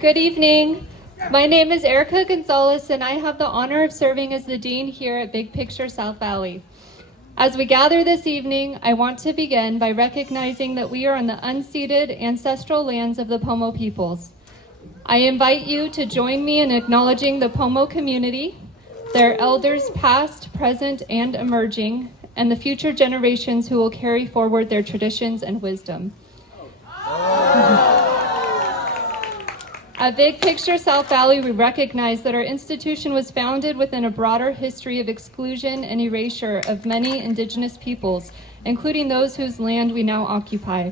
Good evening. My name is Erica Gonzalez, and I have the honor of serving as the Dean here at Big Picture South Valley. As we gather this evening, I want to begin by recognizing that we are on the unceded ancestral lands of the Pomo peoples. I invite you to join me in acknowledging the Pomo community, their elders past, present, and emerging, and the future generations who will carry forward their traditions and wisdom. At Big Picture South Valley, we recognize that our institution was founded within a broader history of exclusion and erasure of many Indigenous peoples, including those whose land we now occupy.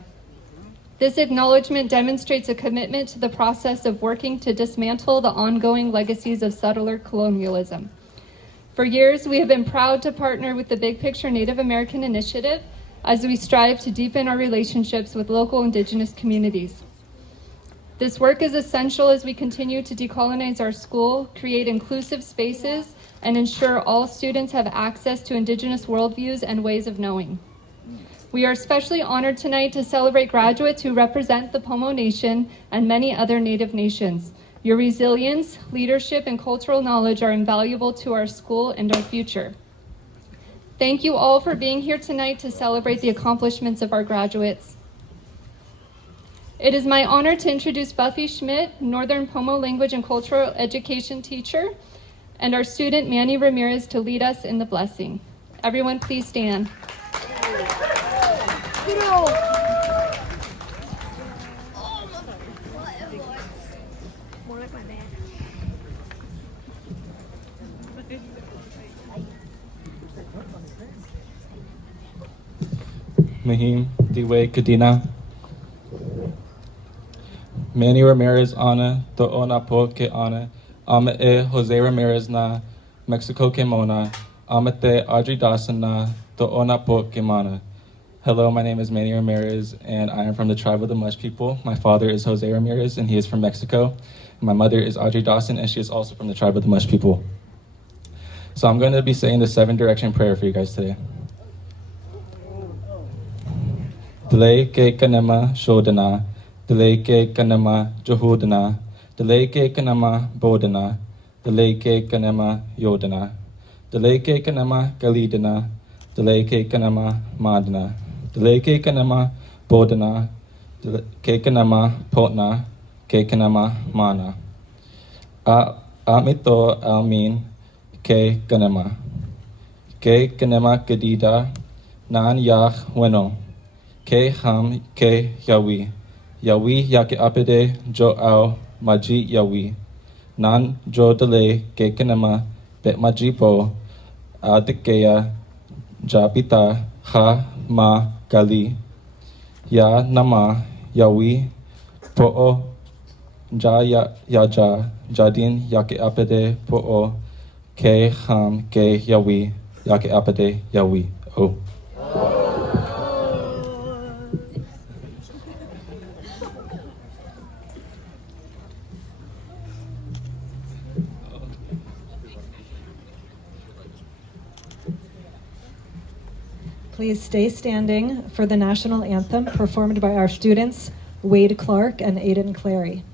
This acknowledgement demonstrates a commitment to the process of working to dismantle the ongoing legacies of settler colonialism. For years, we have been proud to partner with the Big Picture Native American Initiative as we strive to deepen our relationships with local Indigenous communities. This work is essential as we continue to decolonize our school, create inclusive spaces, and ensure all students have access to Indigenous worldviews and ways of knowing. We are especially honored tonight to celebrate graduates who represent the Pomo Nation and many other Native nations. Your resilience, leadership, and cultural knowledge are invaluable to our school and our future. Thank you all for being here tonight to celebrate the accomplishments of our graduates. It is my honor to introduce Buffy Schmidt, Northern Pomo Language and Cultural Education teacher, and our student Manny Ramirez to lead us in the blessing. Everyone please stand. Mahim Diwe Kadina. Manny Ramirez Ana, to ona po ke ana, ama e Jose Ramirez na, Mexico ke mona, ama te Audrey Dawson na, to ona po ke mana. Hello, my name is Manny Ramirez, and I am from the tribe of the Mush people. My father is Jose Ramirez, and he is from Mexico. My mother is Audrey Dawson, and she is also from the tribe of the Mush people. So I'm going to be saying the 7-direction prayer for you guys today. Dele ke kanema shodana, dele ke kanema johudana, dele ke kanema bodana, dele ke kanema yodana, dele ke kanema galidana, dele ke kanema madana, dele ke kanema bodana, dele ke kanema potna, ke kanema mana. Amito almin ke kanema, ke kanema gadida, nan yach bueno. Ke ham ke yawi, yawi yake apede jo au maji yawi, nan jo dele ke kanema bet maji po, adikeya jabita ha ma gali, ya nama yawi po ja yaja jadin yake apede po ke ham ke yawi yake apede yawi o. Please stay standing for the national anthem performed by our students, Wade Clark and Aiden Clary.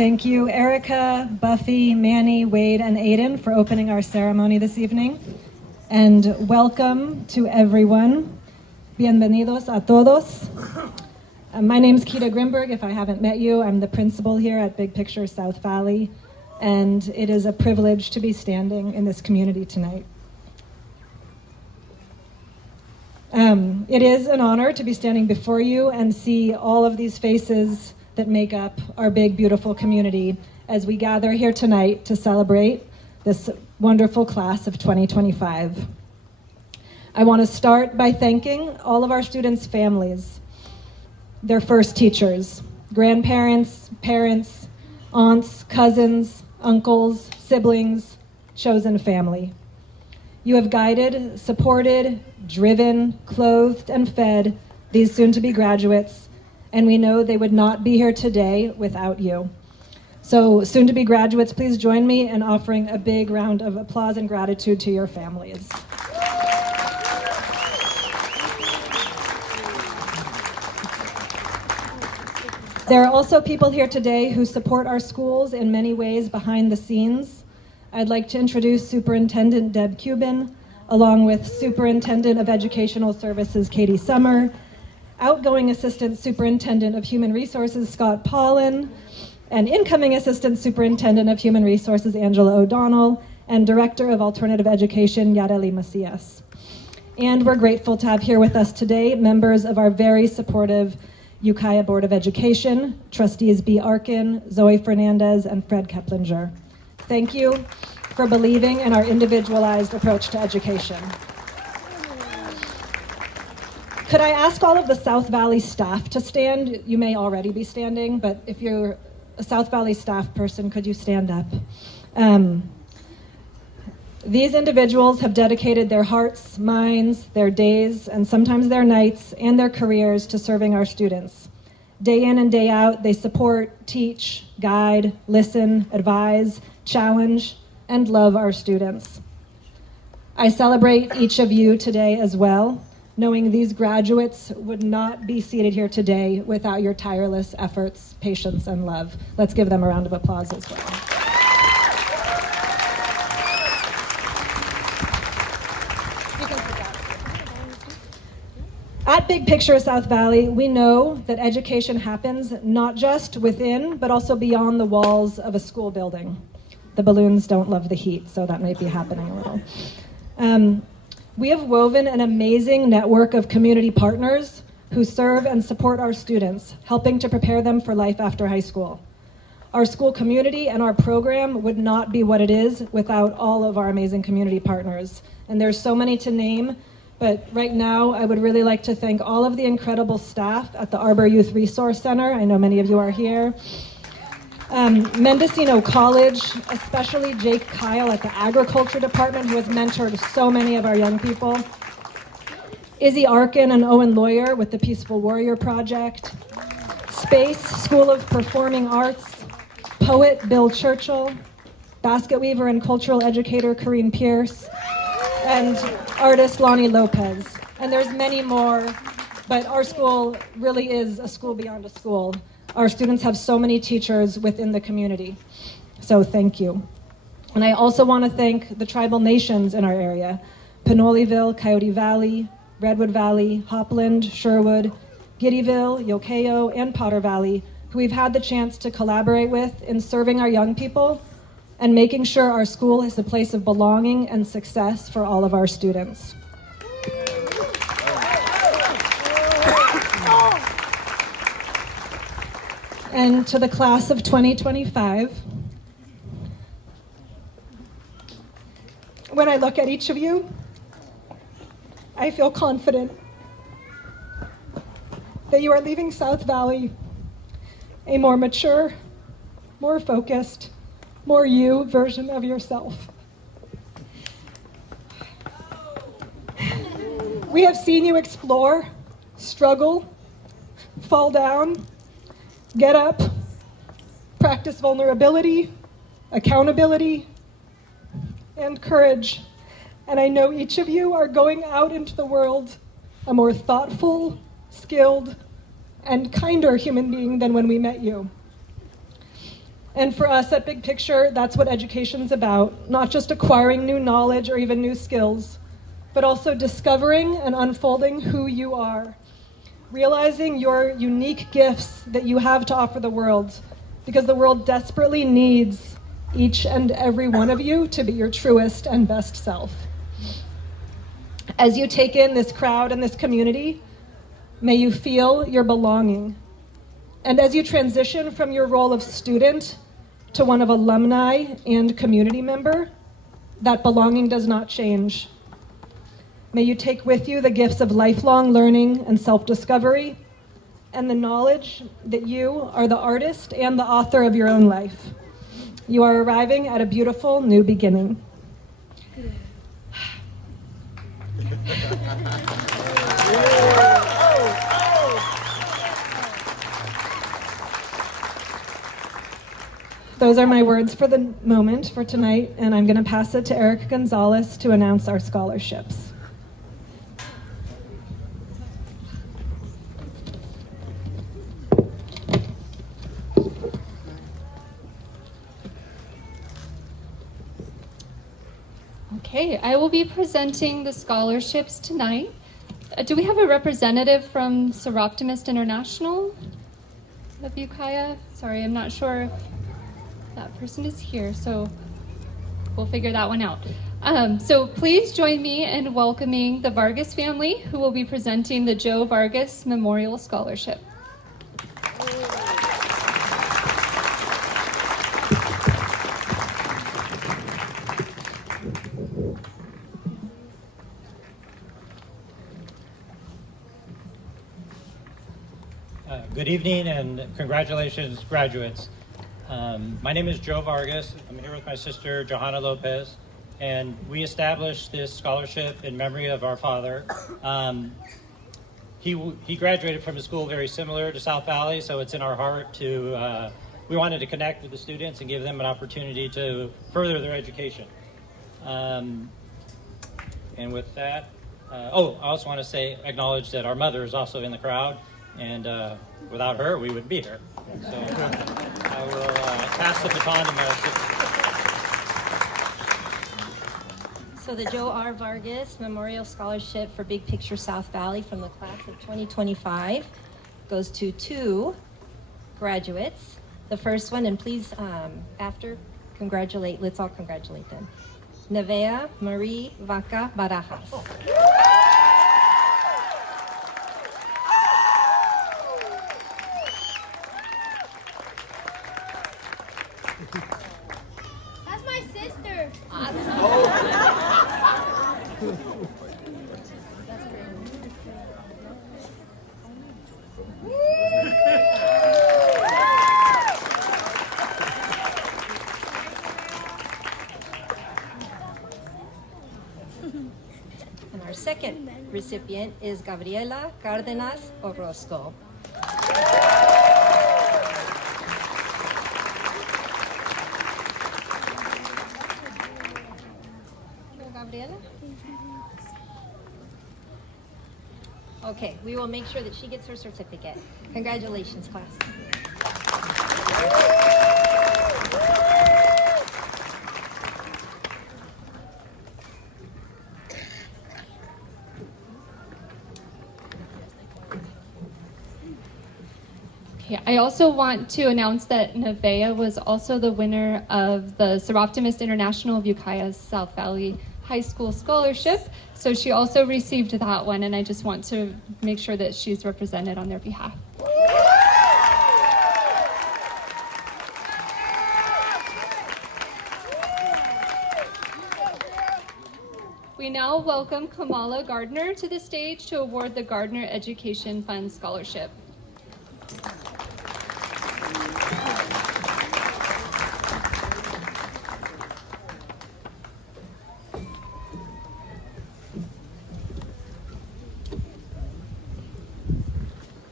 Thank you, Erica, Buffy, Manny, Wade, and Aiden for opening our ceremony this evening. And welcome to everyone. Bienvenidos a todos. My name's Keita Grimberg. If I haven't met you, I'm the principal here at Big Picture South Valley, and it is a privilege to be standing in this community tonight. It is an honor to be standing before you and see all of these faces that make up our big, beautiful community as we gather here tonight to celebrate this wonderful class of 2025. I want to start by thanking all of our students' families, their first teachers, grandparents, parents, aunts, cousins, uncles, siblings, chosen family. You have guided, supported, driven, clothed, and fed these soon-to-be graduates, and we know they would not be here today without you. So, soon-to-be graduates, please join me in offering a big round of applause and gratitude to your families. There are also people here today who support our schools in many ways behind the scenes. I'd like to introduce Superintendent Deb Cuban, along with Superintendent of Educational Services Katie Summer, outgoing Assistant Superintendent of Human Resources Scott Paulin, and incoming Assistant Superintendent of Human Resources Angela O'Donnell, and Director of Alternative Education Yareli Macias. And we're grateful to have here with us today members of our very supportive Ukiah Board of Education, Trustees B. Arkin, Zoe Fernandez, and Fred Keplinger. Thank you for believing in our individualized approach to education. Could I ask all of the South Valley staff to stand? You may already be standing, but if you're a South Valley staff person, could you stand up? These individuals have dedicated their hearts, minds, their days, and sometimes their nights and their careers to serving our students. Day in and day out, they support, teach, guide, listen, advise, challenge, and love our students. I celebrate each of you today as well, knowing these graduates would not be seated here today without your tireless efforts, patience, and love. Let's give them a round of applause as well. At Big Picture South Valley, we know that education happens not just within, but also beyond the walls of a school building. The balloons don't love the heat, so that might be happening a little. We have woven an amazing network of community partners who serve and support our students, helping to prepare them for life after high school. Our school community and our program would not be what it is without all of our amazing community partners. And there's so many to name, but right now I would really like to thank all of the incredible staff at the Arbor Youth Resource Center. I know many of you are here. Mendocino College, especially Jake Kyle at the Agriculture Department, who has mentored so many of our young people. Izzy Arkin and Owen Lawyer with the Peaceful Warrior Project. Space School of Performing Arts, poet Bill Churchill, basket weaver and cultural educator Corinne Pierce, and artist Lonnie Lopez. And there's many more, but our school really is a school beyond a school. Our students have so many teachers within the community. So thank you. And I also want to thank the tribal nations in our area, Pinoleville, Coyote Valley, Redwood Valley, Hopland, Sherwood, Giddyville, Yokayo, and Potter Valley, who we've had the chance to collaborate with in serving our young people and making sure our school is a place of belonging and success for all of our students. And to the class of 2025, when I look at each of you, I feel confident that you are leaving South Valley a more mature, more focused, more you version of yourself. We have seen you explore, struggle, fall down, get up, practice vulnerability, accountability, and courage. And I know each of you are going out into the world a more thoughtful, skilled, and kinder human being than when we met you. And for us at Big Picture, that's what education's about, not just acquiring new knowledge or even new skills, but also discovering and unfolding who you are, realizing your unique gifts that you have to offer the world, because the world desperately needs each and every one of you to be your truest and best self. As you take in this crowd and this community, may you feel your belonging. And as you transition from your role of student to one of alumni and community member, that belonging does not change. May you take with you the gifts of lifelong learning and self-discovery, and the knowledge that you are the artist and the author of your own life. You are arriving at a beautiful new beginning. Those are my words for the moment, for tonight, and I'm going to pass it to Eric Gonzalez to announce our scholarships. Okay, I will be presenting the scholarships tonight. Do we have a representative from Seroptimist International of Ukiah? Sorry, I'm not sure if that person is here, so we'll figure that one out. So please join me in welcoming the Vargas family, who will be presenting the Joe Vargas Memorial Scholarship. Good evening and congratulations, graduates. My name is Joe Vargas. I'm here with my sister, Johanna Lopez, and we established this scholarship in memory of our father. He graduated from a school very similar to South Valley, so it's in our heart to, we wanted to connect with the students and give them an opportunity to further their education. And with that, I also want to acknowledge that our mother is also in the crowd, and without her, we wouldn't be here. So I will pass the baton to my sister. So the Joe R. Vargas Memorial Scholarship for Big Picture South Valley from the class of 2025 goes to 2 graduates. The first one, and please, let's all congratulate them. Nevea Marie Vaca Barajas. That's my sister. And our second recipient is Gabriela Cárdenas Orozco. Gabriela? Okay, we will make sure that she gets her certificate. Congratulations, class. Okay, I also want to announce that Nevea was also the winner of the Seroptimist International of Ukiah's South Valley High School Scholarship. So she also received that one, and I just want to make sure that she's represented on their behalf. We now welcome Kamala Gardner to the stage to award the Gardner Education Fund Scholarship.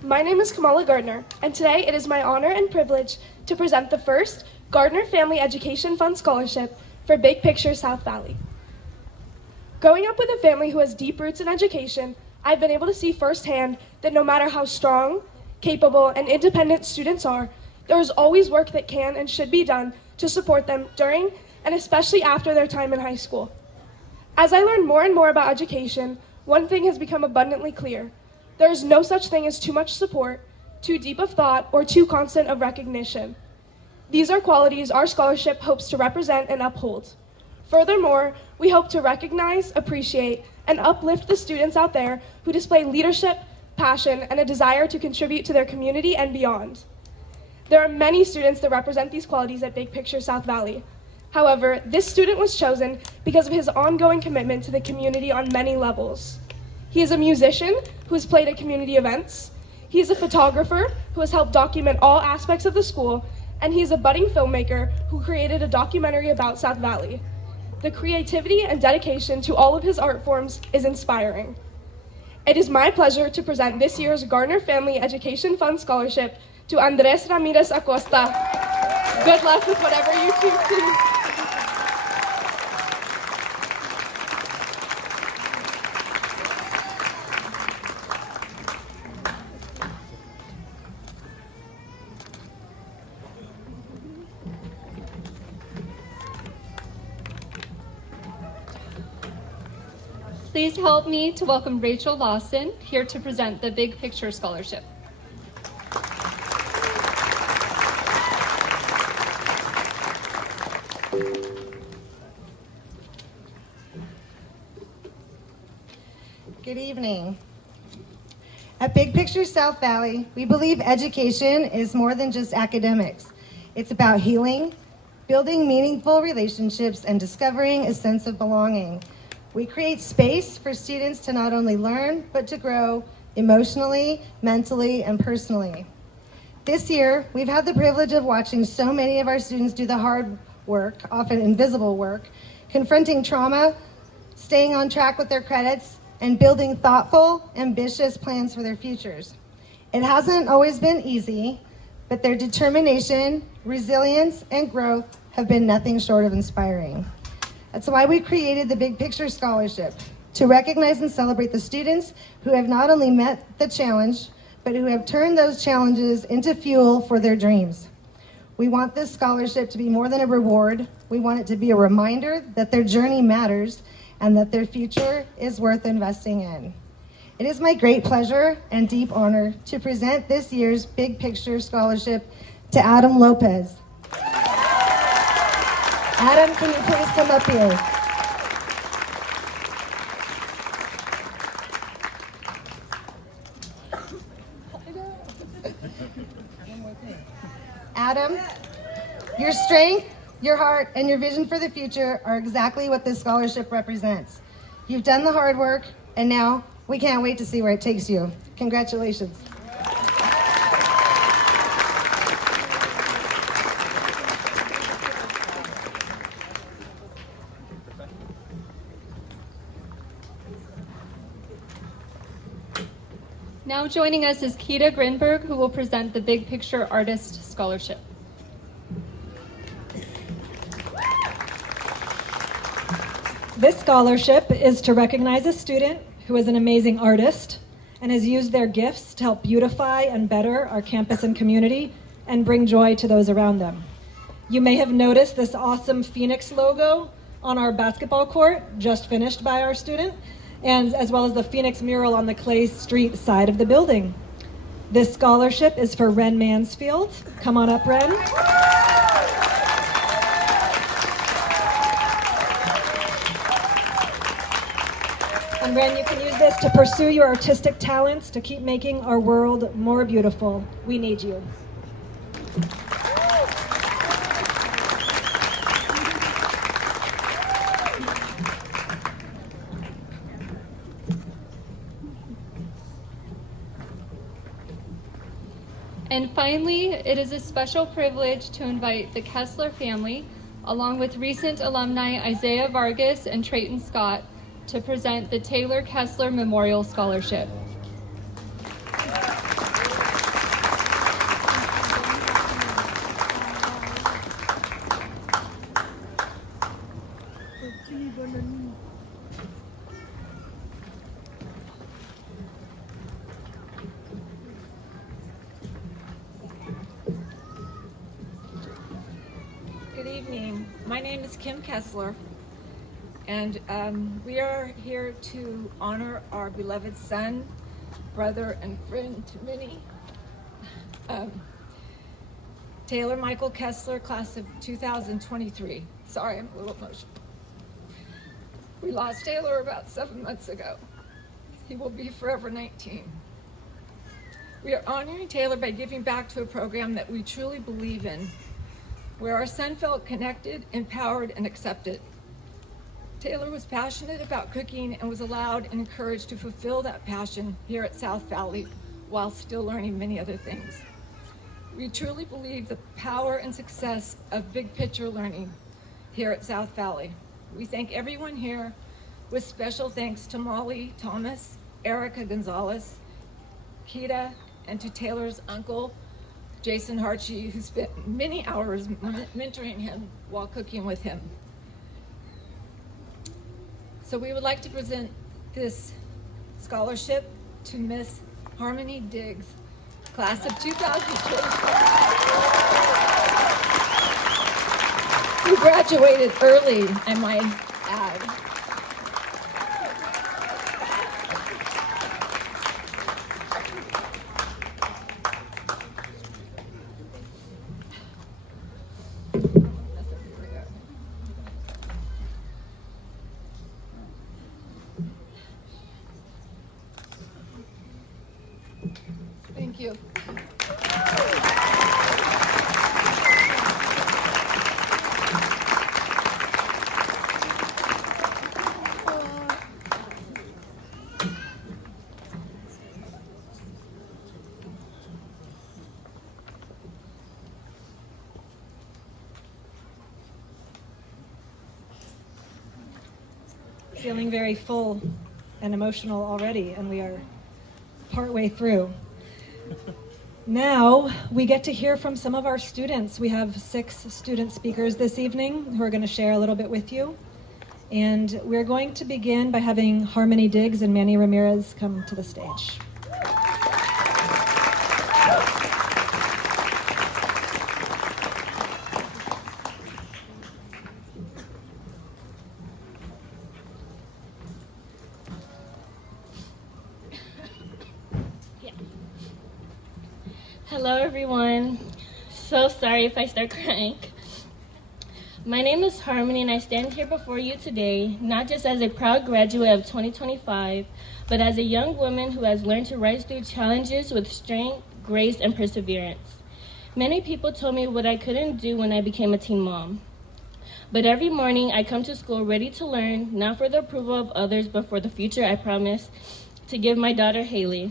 My name is Kamala Gardner, and today it is my honor and privilege to present the first Gardner Family Education Fund Scholarship for Big Picture South Valley. Growing up with a family who has deep roots in education, I've been able to see firsthand that no matter how strong, capable, and independent students are, There is always work that can and should be done to support them during and especially after their time in high school. As I learn more and more about education, one thing has become abundantly clear. There is no such thing as too much support, too deep of thought, or too constant of recognition. These are qualities our scholarship hopes to represent and uphold. Furthermore, we hope to recognize, appreciate, and uplift the students out there who display leadership, passion, and a desire to contribute to their community and beyond. There are many students that represent these qualities at Big Picture South Valley. However, this student was chosen because of his ongoing commitment to the community on many levels. He is a musician who has played at community events. He is a photographer who has helped document all aspects of the school, and he is a budding filmmaker who created a documentary about South Valley. The creativity and dedication to all of his art forms is inspiring. It is my pleasure to present this year's Gardner Family Education Fund Scholarship to Andres Ramirez Acosta. Good luck with whatever you choose to do. Please help me to welcome Rachel Lawson, here to present the Big Picture Scholarship. Good evening. At Big Picture South Valley, we believe education is more than just academics. It's about healing, building meaningful relationships, and discovering a sense of belonging. We create space for students to not only learn, but to grow emotionally, mentally, and personally. This year, we've had the privilege of watching so many of our students do the hard work, often invisible work, confronting trauma, staying on track with their credits, and building thoughtful, ambitious plans for their futures. It hasn't always been easy, but their determination, resilience, and growth have been nothing short of inspiring. That's why we created the Big Picture Scholarship, to recognize and celebrate the students who have not only met the challenge, but who have turned those challenges into fuel for their dreams. We want this scholarship to be more than a reward. We want it to be a reminder that their journey matters and that their future is worth investing in. It is my great pleasure and deep honor to present this year's Big Picture Scholarship to Adam Lopez. Adam, can you please come up here? Adam, your strength, your heart, and your vision for the future are exactly what this scholarship represents. You've done the hard work, and now we can't wait to see where it takes you. Congratulations. Now joining us is Keita Grinberg, who will present the Big Picture Artist Scholarship. This scholarship is to recognize a student who is an amazing artist and has used their gifts to help beautify and better our campus and community and bring joy to those around them. You may have noticed this awesome Phoenix logo on our basketball court, just finished by our student, and as well as the Phoenix mural on the Clay Street side of the building. This scholarship is for Ren Mansfield. Come on up, Ren. And Ren, you can use this to pursue your artistic talents to keep making our world more beautiful. We need you. And finally, it is a special privilege to invite the Kessler family, along with recent alumni Isaiah Vargas and Trayton Scott, to present the Taylor Kessler Memorial Scholarship. evening. My name is Kim Kessler, and we are here to honor our beloved son, brother, and friend to many, Taylor Michael Kessler, class of 2023. Sorry, I'm a little emotional. We lost Taylor about 7 months ago. He will be forever 19. We are honoring Taylor by giving back to a program that we truly believe in, where our son felt connected, empowered, and accepted. Taylor was passionate about cooking and was allowed and encouraged to fulfill that passion here at South Valley while still learning many other things. We truly believe the power and success of big picture learning here at South Valley. We thank everyone here, with special thanks to Molly Thomas, Erica Gonzalez, Kita, and to Taylor's uncle, Jason Harchie, who spent many hours mentoring him while cooking with him. So we would like to present this scholarship to Miss Harmony Diggs, class of 2025, who graduated early, I might add. Thank you. Feeling very full and emotional already, and we are partway through. Now we get to hear from some of our students. We have 6 student speakers this evening who are going to share a little bit with you. And we're going to begin by having Harmony Diggs and Manny Ramirez come to the stage. Hello everyone. So sorry if I start crying. My name is Harmony and I stand here before you today, not just as a proud graduate of 2025, but as a young woman who has learned to rise through challenges with strength, grace, and perseverance. Many people told me what I couldn't do when I became a teen mom. But every morning I come to school ready to learn, not for the approval of others, but for the future I promise to give my daughter Haley.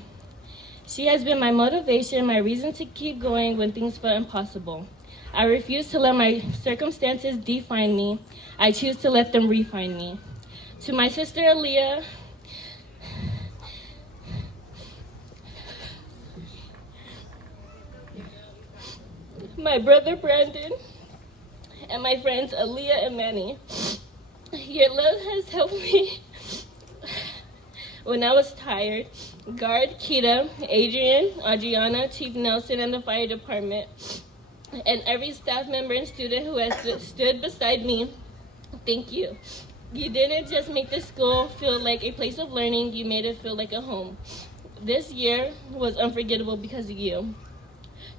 She has been my motivation, my reason to keep going when things felt impossible. I refuse to let my circumstances define me. I choose to let them refine me. To my sister Aaliyah, my brother Brandon, and my friends Aaliyah and Manny, your love has helped me when I was tired. Guard, Kita, Adrian, Adriana, Chief Nelson, and the fire department, and every staff member and student who has stood beside me, thank you. You didn't just make the school feel like a place of learning, you made it feel like a home. This year was unforgettable because of you.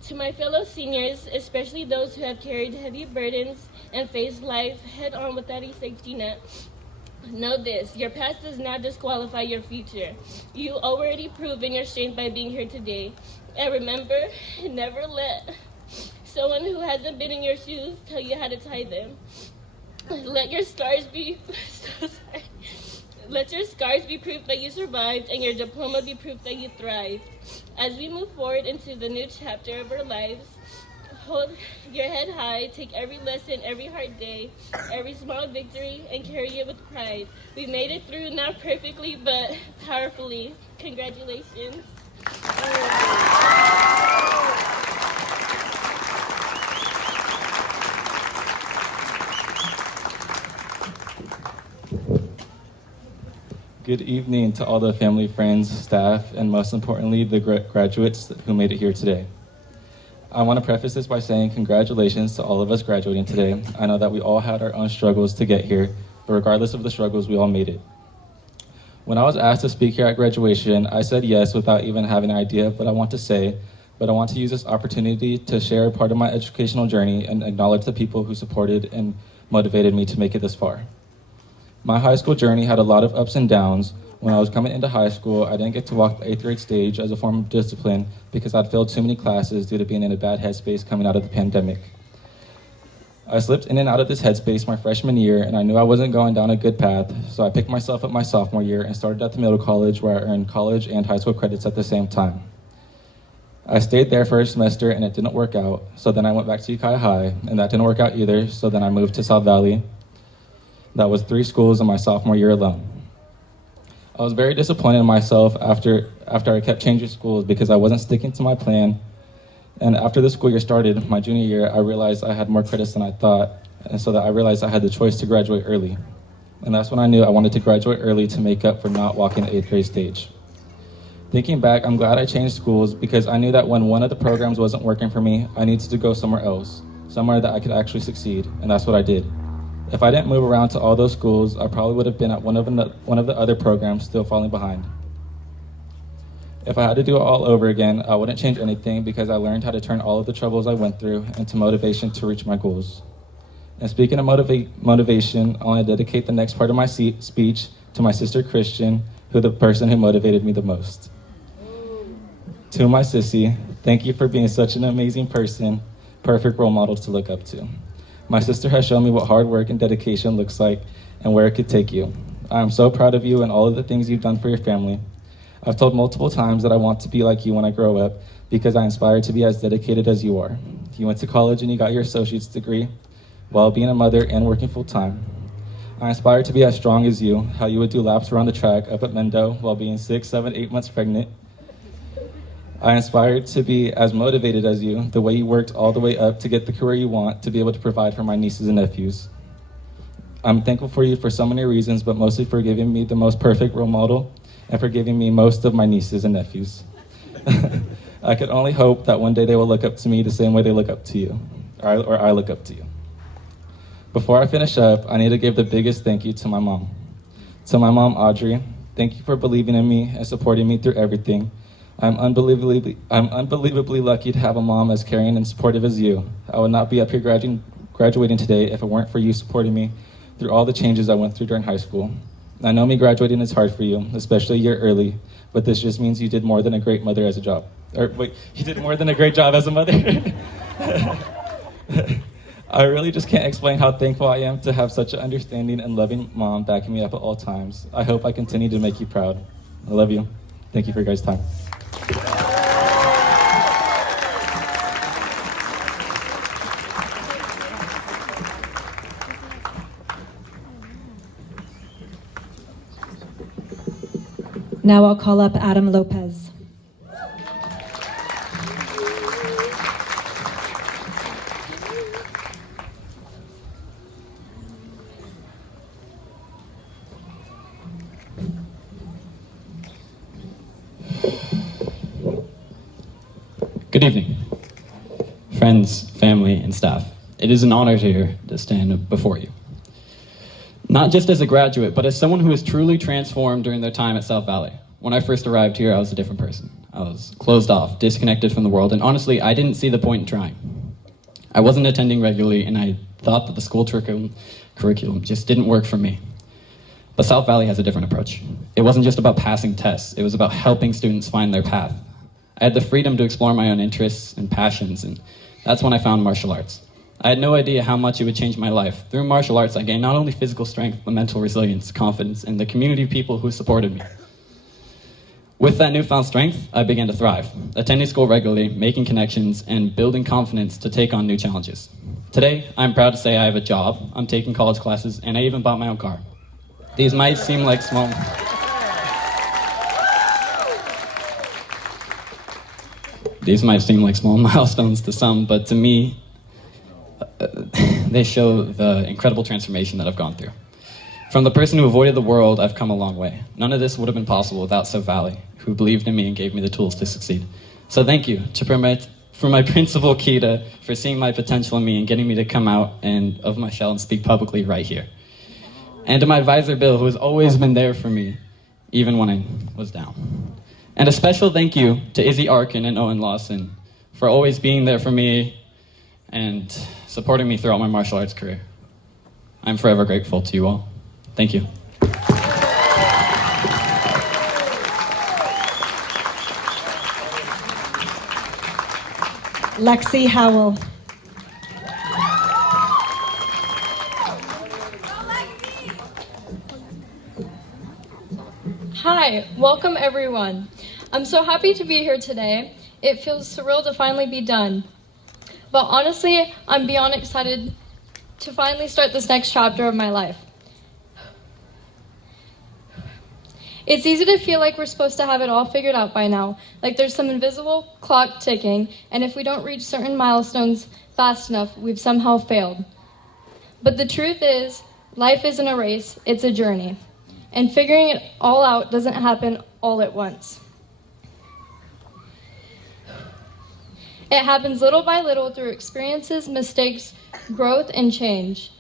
To my fellow seniors, especially those who have carried heavy burdens and faced life head on without a safety net, know this, your past does not disqualify your future. You already proven your strength by being here today. And remember, never let someone who hasn't been in your shoes tell you how to tie them. Let your scars be Let your scars be proof that you survived and your diploma be proof that you thrived. As we move forward into the new chapter of our lives, hold your head high, take every lesson, every hard day, every small victory, and carry it with pride. We made it through, not perfectly, but powerfully. Congratulations. Good evening to all the family, friends, staff, and most importantly, the graduates who made it here today. I want to preface this by saying congratulations to all of us graduating today. I know that we all had our own struggles to get here, but regardless of the struggles, we all made it. When I was asked to speak here at graduation, I said yes without even having an idea of what I want to say, but I want to use this opportunity to share a part of my educational journey and acknowledge the people who supported and motivated me to make it this far. My high school journey had a lot of ups and downs. When I was coming into high school, I didn't get to walk the 8th grade stage as a form of discipline because I'd failed too many classes due to being in a bad headspace coming out of the pandemic. I slipped in and out of this headspace my freshman year, and I knew I wasn't going down a good path, so I picked myself up my sophomore year and started at the middle college where I earned college and high school credits at the same time. I stayed there for a semester and it didn't work out, so then I went back to Ukiah High, and that didn't work out either, so then I moved to South Valley. That was 3 schools in my sophomore year alone. I was very disappointed in myself after I kept changing schools because I wasn't sticking to my plan. And after the school year started, my junior year, I realized I had more credits than I thought, and so that I realized I had the choice to graduate early. And that's when I knew I wanted to graduate early to make up for not walking the 8th grade stage. Thinking back, I'm glad I changed schools because I knew that when one of the programs wasn't working for me, I needed to go somewhere else, somewhere that I could actually succeed, and that's what I did. If I didn't move around to all those schools, I probably would have been at one of the other programs still falling behind. If I had to do it all over again, I wouldn't change anything because I learned how to turn all of the troubles I went through into motivation to reach my goals. And speaking of motivation, I want to dedicate the next part of my speech to my sister Christian, the person who motivated me the most. To my sissy, thank you for being such an amazing person, perfect role model to look up to. My sister has shown me what hard work and dedication looks like and where it could take you. I am so proud of you and all of the things you've done for your family. I've told multiple times that I want to be like you when I grow up because I aspire to be as dedicated as you are. You went to college and you got your associate's degree while being a mother and working full time. I aspire to be as strong as you, how you would do laps around the track up at Mendo while being 6, 7, 8 months pregnant. I aspire to be as motivated as you, the way you worked all the way up to get the career you want to be able to provide for my nieces and nephews. I'm thankful for you for so many reasons, but mostly for giving me the most perfect role model and for giving me most of my nieces and nephews. I could only hope that one day they will look up to me the same way they look up to you, or I look up to you. Before I finish up, I need to give the biggest thank you to my mom. To my mom, Audrey, thank you for believing in me and supporting me through everything. I'm unbelievably lucky to have a mom as caring and supportive as you. I would not be up here graduating today if it weren't for you supporting me through all the changes I went through during high school. I know me graduating is hard for you, especially a year early, but this just means you did more than a great mother as a job. You did more than a great job as a mother. I really just can't explain how thankful I am to have such an understanding and loving mom backing me up at all times. I hope I continue to make you proud. I love you. Thank you for your guys' time. Now I'll call up Adam Lopez. Good evening, friends, family, and staff. It is an honor to stand before you. Not just as a graduate, but as someone who was truly transformed during their time at South Valley. When I first arrived here, I was a different person. I was closed off, disconnected from the world, and honestly, I didn't see the point in trying. I wasn't attending regularly, and I thought that the school curriculum just didn't work for me. But South Valley has a different approach. It wasn't just about passing tests, it was about helping students find their path. I had the freedom to explore my own interests and passions, and that's when I found martial arts. I had no idea how much it would change my life. Through martial arts, I gained not only physical strength, but mental resilience, confidence, and the community of people who supported me. With that newfound strength, I began to thrive, attending school regularly, making connections, and building confidence to take on new challenges. Today, I'm proud to say I have a job, I'm taking college classes, and I even bought my own car. These might seem like small... These might seem like small milestones to some, but to me, they show the incredible transformation that I've gone through. From the person who avoided the world, I've come a long way. None of this would have been possible without South Valley, who believed in me and gave me the tools to succeed. So thank you for my principal, Kita, for seeing my potential in me and getting me to come out of my shell and speak publicly right here. And to my advisor, Bill, who has always been there for me, even when I was down. And a special thank you to Izzy Arkin and Owen Lawson for always being there for me and supporting me throughout my martial arts career. I'm forever grateful to you all. Thank you. Lexi Howell. Hi, welcome everyone. I'm so happy to be here today. It feels surreal to finally be done. But honestly, I'm beyond excited to finally start this next chapter of my life. It's easy to feel like we're supposed to have it all figured out by now, like there's some invisible clock ticking, and if we don't reach certain milestones fast enough, we've somehow failed. But the truth is, life isn't a race, it's a journey. And figuring it all out doesn't happen all at once. It happens little by little through experiences, mistakes, growth, and change.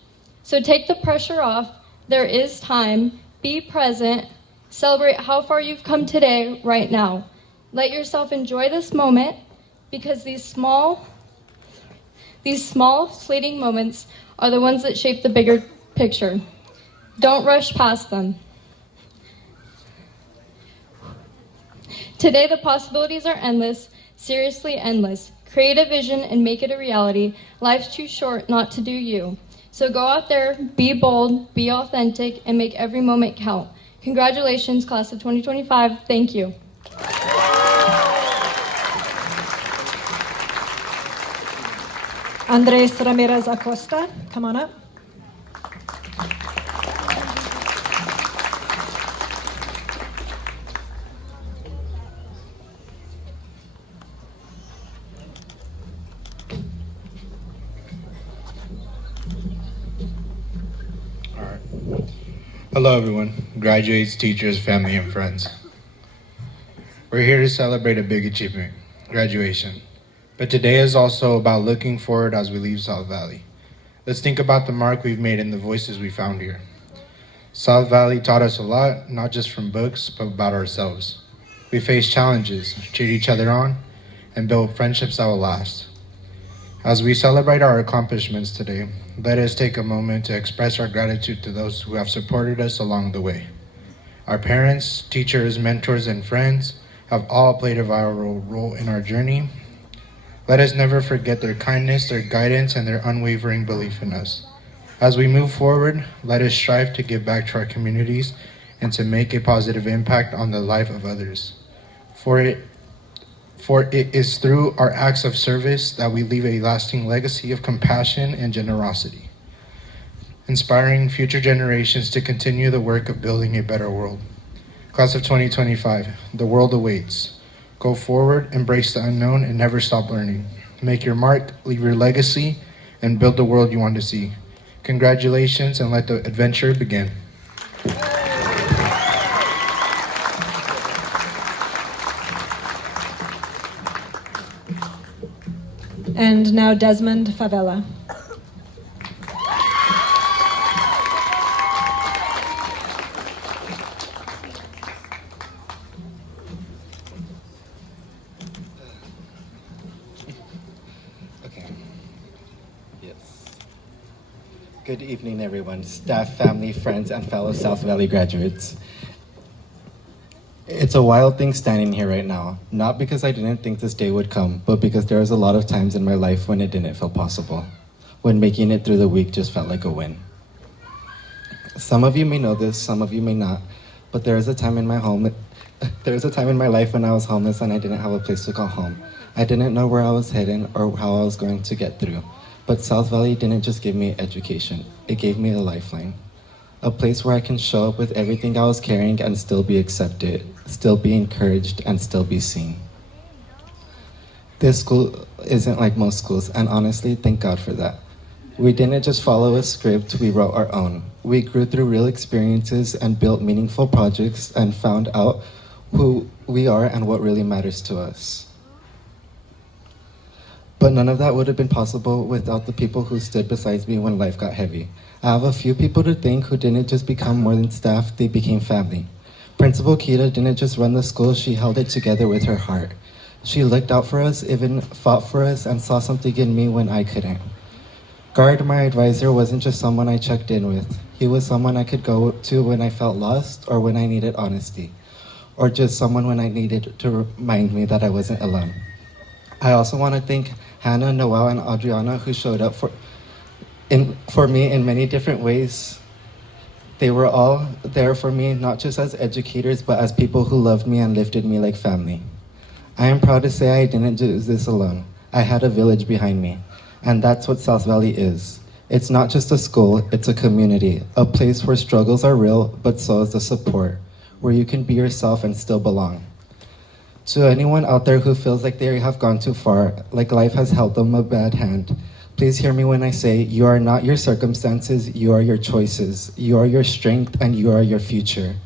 So take the pressure off, there is time, be present, celebrate how far you've come today, right now. Let yourself enjoy this moment because these small fleeting moments are the ones that shape the bigger picture. Don't rush past them. Today, the possibilities are endless, seriously endless. Create a vision and make it a reality. Life's too short not to do you. So go out there, be bold, be authentic, and make every moment count. Congratulations, class of 2025. Thank you. Andres Ramirez Acosta, come on up. Hello everyone, graduates, teachers, family, and friends. We're here to celebrate a big achievement, graduation. But today is also about looking forward as we leave South Valley. Let's think about the mark we've made and the voices we found here. South Valley taught us a lot, not just from books, but about ourselves. We faced challenges, cheered each other on, and built friendships that will last. As we celebrate our accomplishments today, let us take a moment to express our gratitude to those who have supported us along the way. Our parents, teachers, mentors, and friends have all played a vital role in our journey. Let us never forget their kindness, their guidance, and their unwavering belief in us. As we move forward, let us strive to give back to our communities and to make a positive impact on the life of others. For it is through our acts of service that we leave a lasting legacy of compassion and generosity, inspiring future generations to continue the work of building a better world. Class of 2025, the world awaits. Go forward, embrace the unknown, and never stop learning. Make your mark, leave your legacy, and build the world you want to see. Congratulations, and let the adventure begin. And now Desmond Favela. Okay. Yes. Good evening, everyone, staff, family, friends, and fellow South Valley graduates. It's a wild thing standing here right now, not because I didn't think this day would come, but because there was a lot of times in my life when it didn't feel possible, when making it through the week just felt like a win. Some of you may know this, some of you may not, but there was a time in my life when I was homeless and I didn't have a place to call home. I didn't know where I was heading or how I was going to get through, but South Valley didn't just give me education, it gave me a lifeline. A place where I can show up with everything I was carrying and still be accepted, still be encouraged, and still be seen. This school isn't like most schools, and honestly, thank God for that. We didn't just follow a script, we wrote our own. We grew through real experiences and built meaningful projects and found out who we are and what really matters to us. But none of that would have been possible without the people who stood beside me when life got heavy. I have a few people to thank who didn't just become more than staff, they became family. Principal Kita didn't just run the school, she held it together with her heart. She looked out for us, even fought for us, and saw something in me when I couldn't. Guard, my advisor, wasn't just someone I checked in with. He was someone I could go to when I felt lost or when I needed honesty, or just someone when I needed to remind me that I wasn't alone. I also want to thank Hannah, Noelle, and Adriana, who showed up for me in many different ways. They were all there for me, not just as educators, but as people who loved me and lifted me like family. I am proud to say I didn't do this alone. I had a village behind me, and that's what South Valley is. It's not just a school, it's a community, a place where struggles are real, but so is the support, where you can be yourself and still belong. To anyone out there who feels like they have gone too far, like life has held them a bad hand, please hear me when I say you are not your circumstances, you are your choices, you are your strength, and you are your future.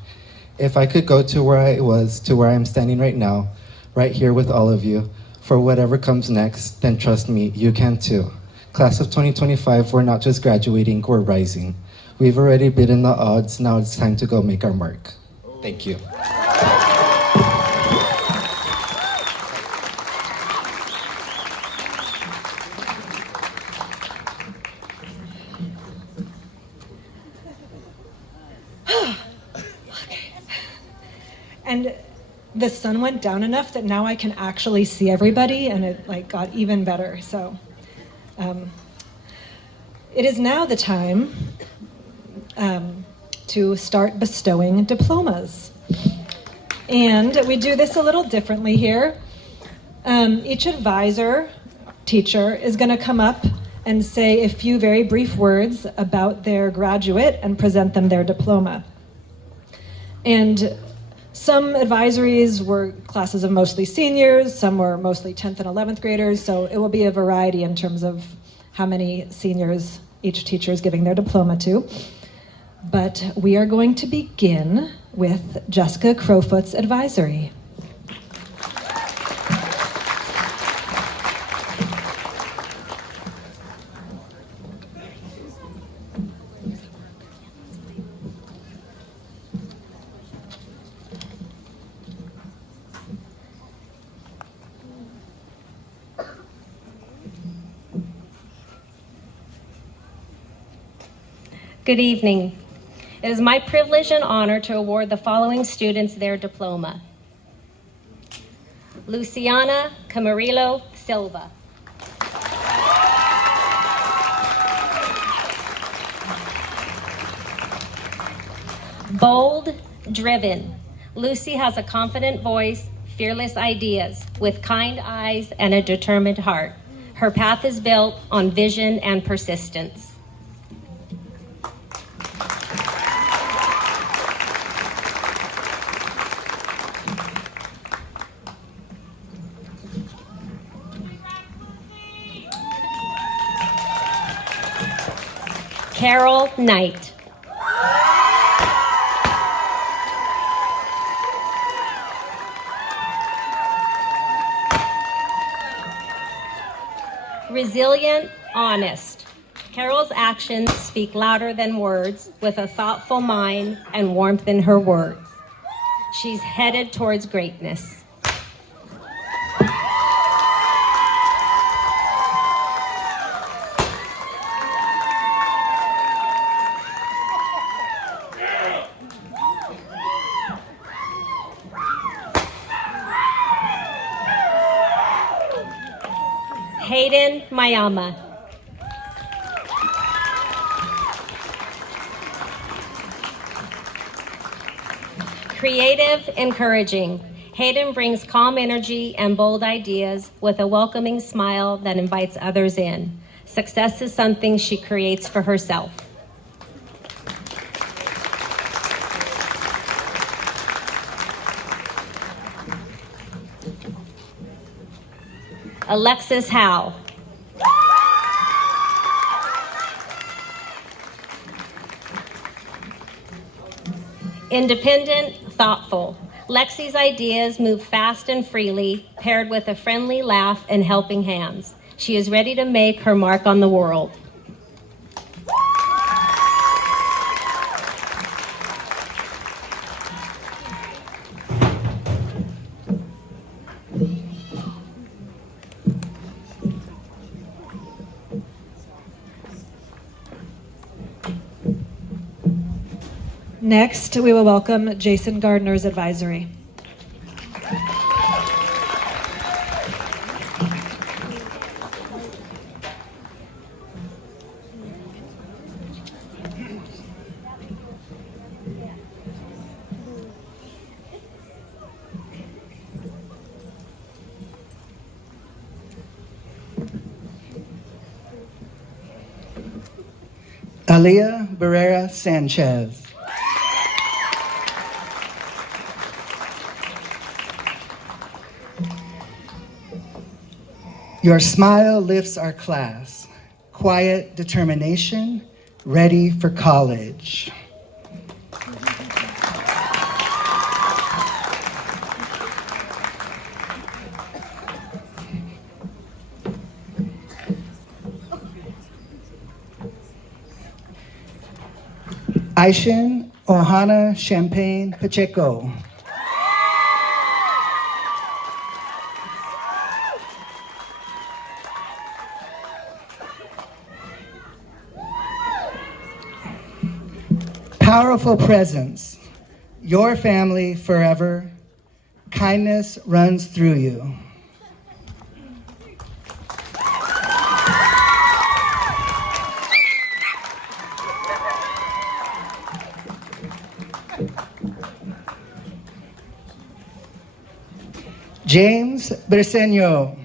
If I could go to where I was, to where I'm standing right now, right here with all of you, for whatever comes next, then trust me, you can too. Class of 2025, we're not just graduating, we're rising. We've already beaten the odds, now it's time to go make our mark. Thank you. And the sun went down enough that now I can actually see everybody, and it got even better. So it is now the time to start bestowing diplomas. And we do this a little differently here. Each advisor, teacher, is going to come up and say a few very brief words about their graduate and present them their diploma. And some advisories were classes of mostly seniors, some were mostly 10th and 11th graders, so it will be a variety in terms of how many seniors each teacher is giving their diploma to. But we are going to begin with Jessica Crowfoot's advisory. Good evening. It is my privilege and honor to award the following students their diploma. Luciana Camarillo Silva. Bold, driven. Lucy has a confident voice, fearless ideas, with kind eyes and a determined heart. Her path is built on vision and persistence. Carol Knight. Resilient, honest. Carol's actions speak louder than words, with a thoughtful mind and warmth in her words. She's headed towards greatness. Hayden Mayama. Creative, encouraging. Hayden brings calm energy and bold ideas with a welcoming smile that invites others in. Success is something she creates for herself. Alexis Howe. Independent, thoughtful. Lexi's ideas move fast and freely, paired with a friendly laugh and helping hands. She is ready to make her mark on the world. Next, we will welcome Jason Gardner's advisory. Alia Barrera Sanchez. Your smile lifts our class. Quiet determination, ready for college. Aishin Ohana Champagne Pacheco. Powerful presence, your family forever, kindness runs through you. James Briseño.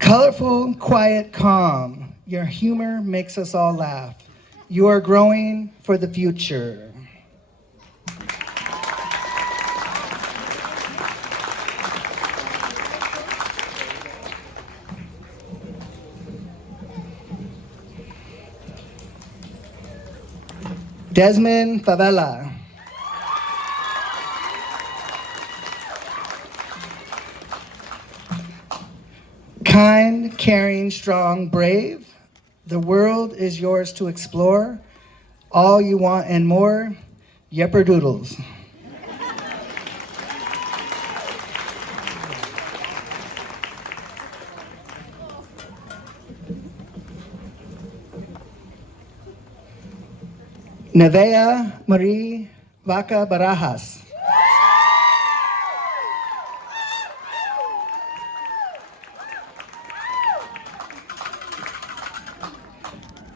Colorful, quiet, calm. Your humor makes us all laugh. You are growing for the future. Desmond Favela. Kind, caring, strong, brave. The world is yours to explore. All you want and more, Yepperdoodles. Nevea Marie Vaca Barajas.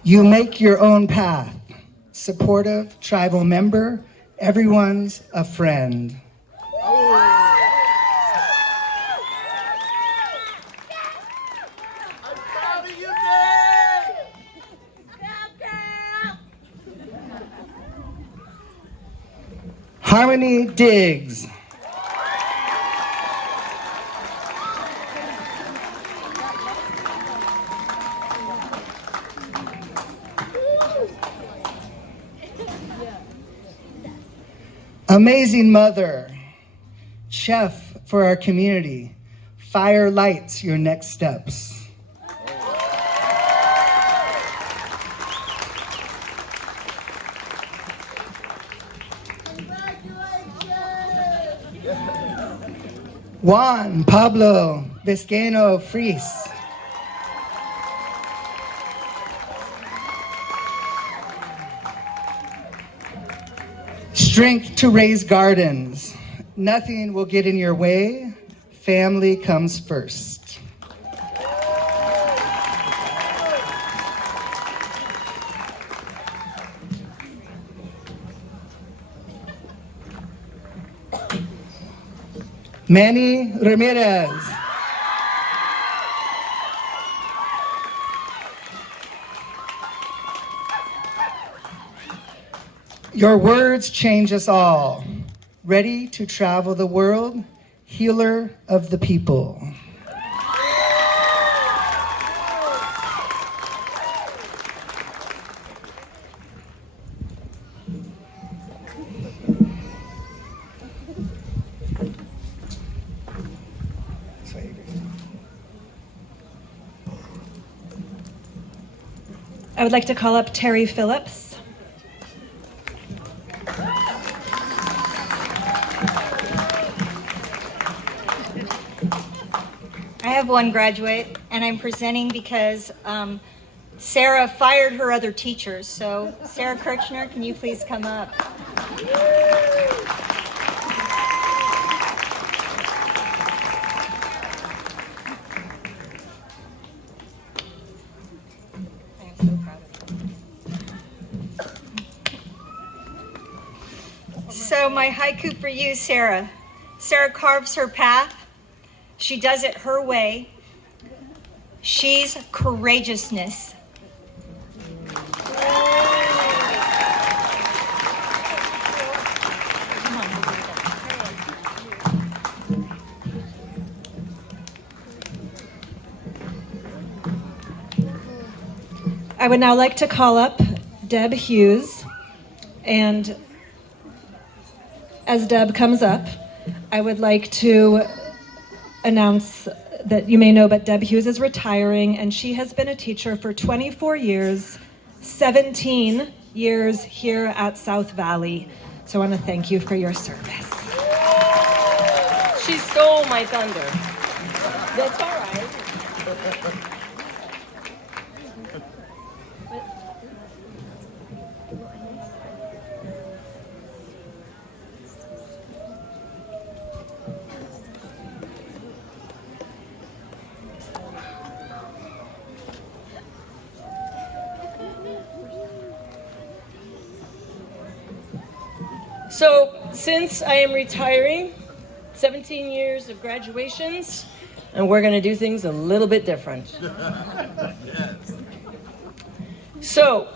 You make your own path. Supportive tribal member, everyone's a friend. Harmony Diggs. Amazing mother, chef for our community. Fire lights your next steps. Juan Pablo Vizcaino Fries. Strength to raise gardens. Nothing will get in your way. Family comes first. Manny Ramirez. Your words change us all. Ready to travel the world, healer of the people. I would like to call up Terry Phillips. I have one graduate, and I'm presenting because Sarah fired her other teachers. So, Sarah Kirchner, can you please come up? So my haiku for you, Sarah. Sarah carves her path. She does it her way. She's courageousness. I would now like to call up Deb Hughes, and as Deb comes up, I would like to announce that you may know, but Deb Hughes is retiring, and she has been a teacher for 24 years, 17 years here at South Valley. So I want to thank you for your service. She stole my thunder. That's all right. So, since I am retiring, 17 years of graduations, and we're going to do things a little bit different. Yes. So,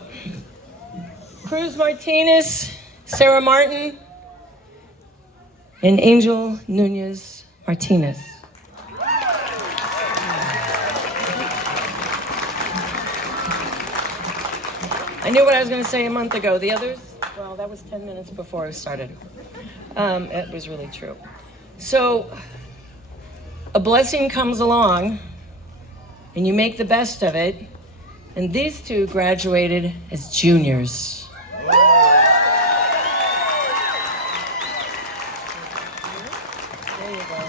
Cruz Martinez, Sarah Martin, and Angel Nunez Martinez. I knew what I was going to say a month ago. The others, well, that was 10 minutes before I started. It was really true. So, a blessing comes along, and you make the best of it. And these two graduated as juniors. There you go.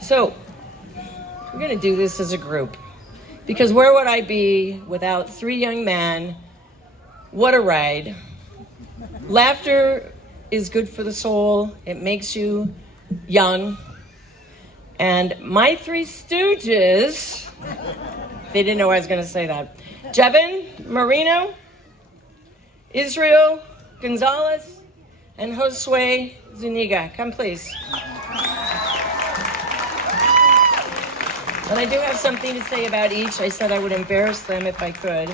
So, we're going to do this as a group, because where would I be without three young men? What a ride. Laughter is good for the soul. It makes you young. And my three stooges, they didn't know I was going to say that. Jevin Marino, Israel Gonzalez, and Josue Zuniga. Come, please. And I do have something to say about each. I said I would embarrass them if I could,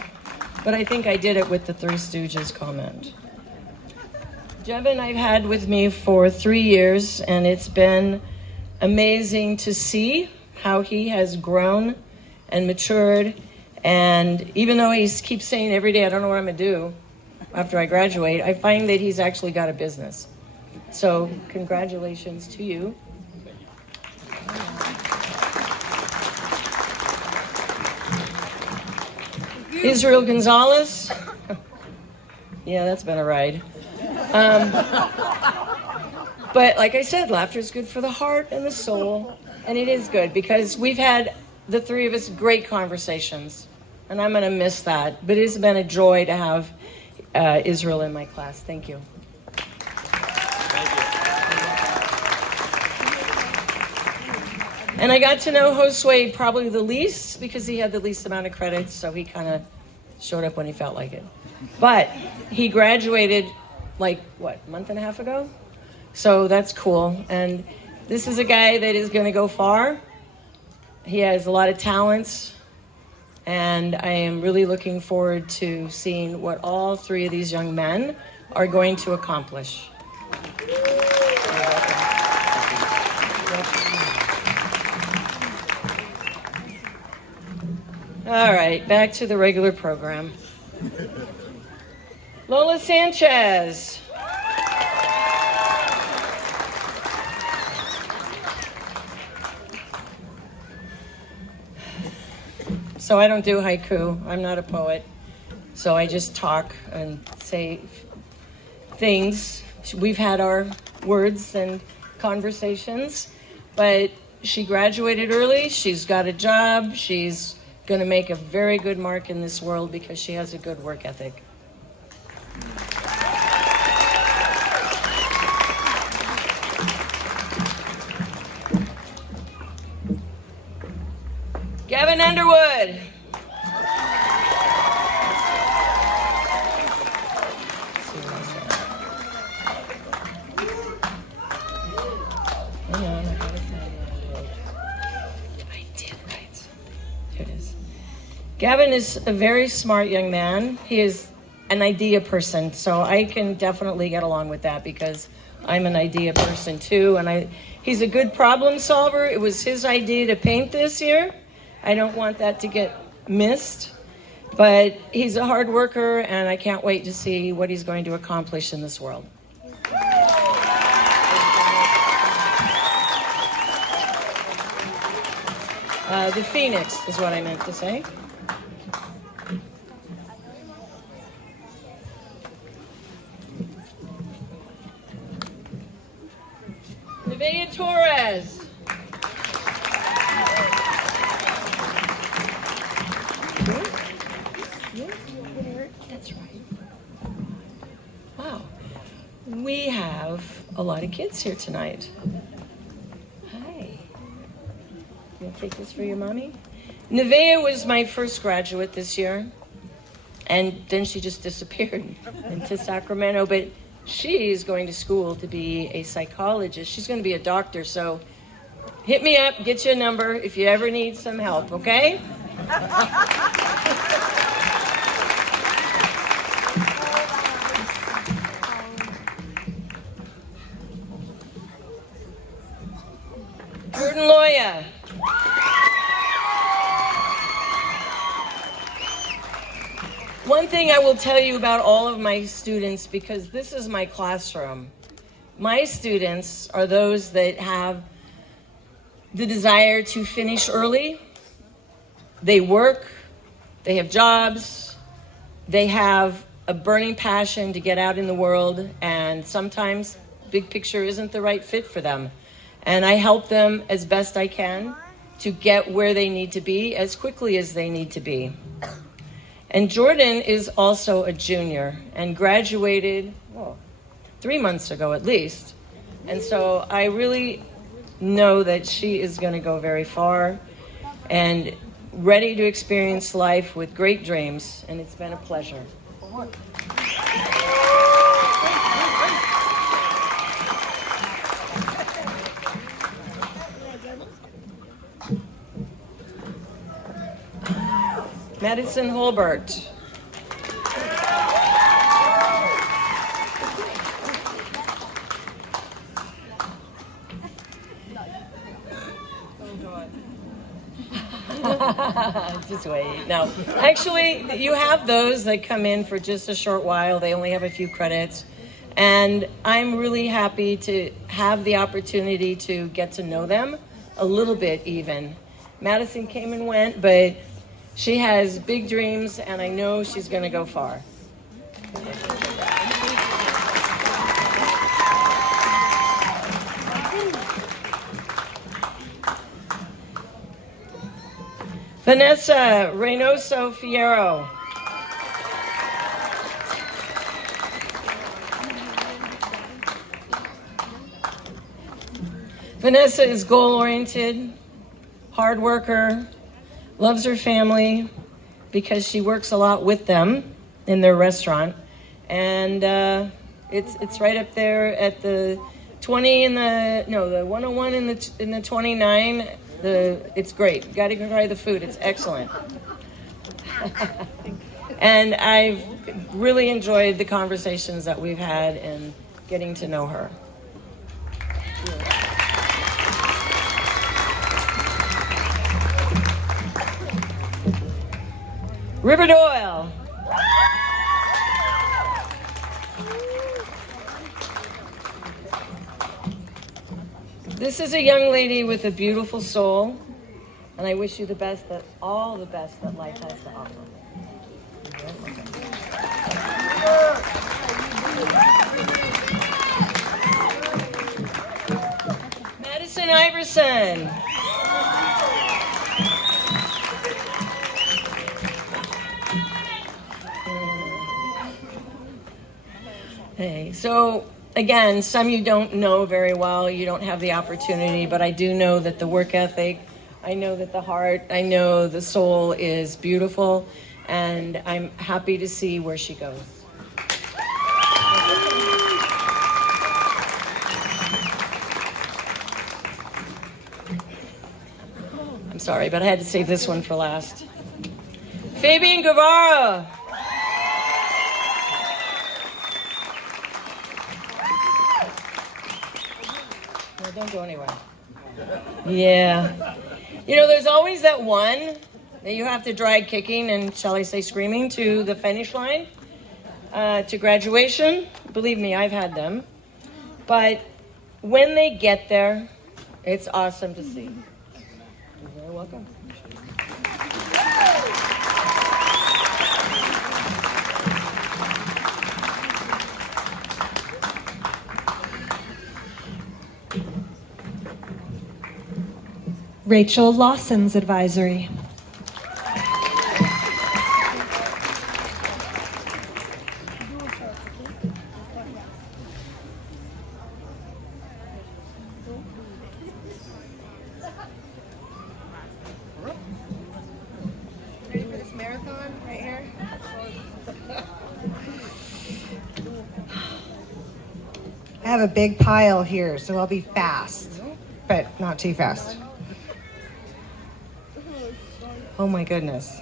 but I think I did it with the Three Stooges comment. Jevin I've had with me for 3 years, and it's been amazing to see how he has grown and matured. And even though he keeps saying every day, I don't know what I'm going to do after I graduate, I find that he's actually got a business. So congratulations to you. Israel Gonzalez. Yeah, that's been a ride. But like I said, laughter is good for the heart and the soul. And it is good because we've had, the three of us, great conversations. And I'm going to miss that. But it's been a joy to have Israel in my class. Thank you. And I got to know Josue probably the least because he had the least amount of credits, so he kind of showed up when he felt like it. But he graduated, like, what, a month and a half ago? So that's cool. And this is a guy that is going to go far. He has a lot of talents. And I am really looking forward to seeing what all three of these young men are going to accomplish. All right, back to the regular program. Lola Sanchez. So I don't do haiku. I'm not a poet. So I just talk and say things. We've had our words and conversations, but she graduated early. She's got a job. She's going to make a very good mark in this world because she has a good work ethic. Gavin Underwood. Gavin is a very smart young man. He is an idea person, so I can definitely get along with that because I'm an idea person too, and he's a good problem solver. It was his idea to paint this year. I don't want that to get missed, but he's a hard worker, and I can't wait to see what he's going to accomplish in this world. The Phoenix is what I meant to say. Nevaeh Torres. That's right. Wow. We have a lot of kids here tonight. Hi. You want to take this for your mommy? Nevaeh was my first graduate this year, and then she just disappeared into Sacramento, but she's going to school to be a psychologist. She's going to be a doctor, so hit me up, get you a number if you ever need some help, okay? Jordan Loya. One thing I will tell you about all of my students, because this is my classroom, my students are those that have the desire to finish early. They work, they have jobs, they have a burning passion to get out in the world, and sometimes big picture isn't the right fit for them. And I help them as best I can to get where they need to be as quickly as they need to be. And Jordan is also a junior and graduated 3 months ago at least. And so I really know that she is going to go very far and ready to experience life with great dreams. And it's been a pleasure. Madison Holbert. Just wait. No, actually, you have those that come in for just a short while. They only have a few credits. And I'm really happy to have the opportunity to get to know them a little bit even. Madison came and went, but she has big dreams, and I know she's going to go far. Vanessa Reynoso Fierro. Vanessa is goal-oriented, hard worker, loves her family because she works a lot with them in their restaurant. And it's right up there at the 20 in the 101 in the 29. It's great. You got to go try the food. It's excellent. And I've really enjoyed the conversations that we've had and getting to know her. River Doyle. This is a young lady with a beautiful soul, and I wish you the best, all the best that life has to offer. Madison Iverson. Hey, so again, some you don't know very well, you don't have the opportunity, but I do know that the work ethic, I know that the heart, I know the soul is beautiful, and I'm happy to see where she goes. I'm sorry, but I had to save this one for last. Fabian Guevara. No, don't go anywhere. Yeah. You know, there's always that one that you have to drag kicking and, shall I say, screaming to the finish line, to graduation. Believe me, I've had them. But when they get there, it's awesome to see. You're very welcome. Rachel Lawson's advisory. Ready for this marathon right here? I have a big pile here, so I'll be fast, but not too fast. Oh my goodness.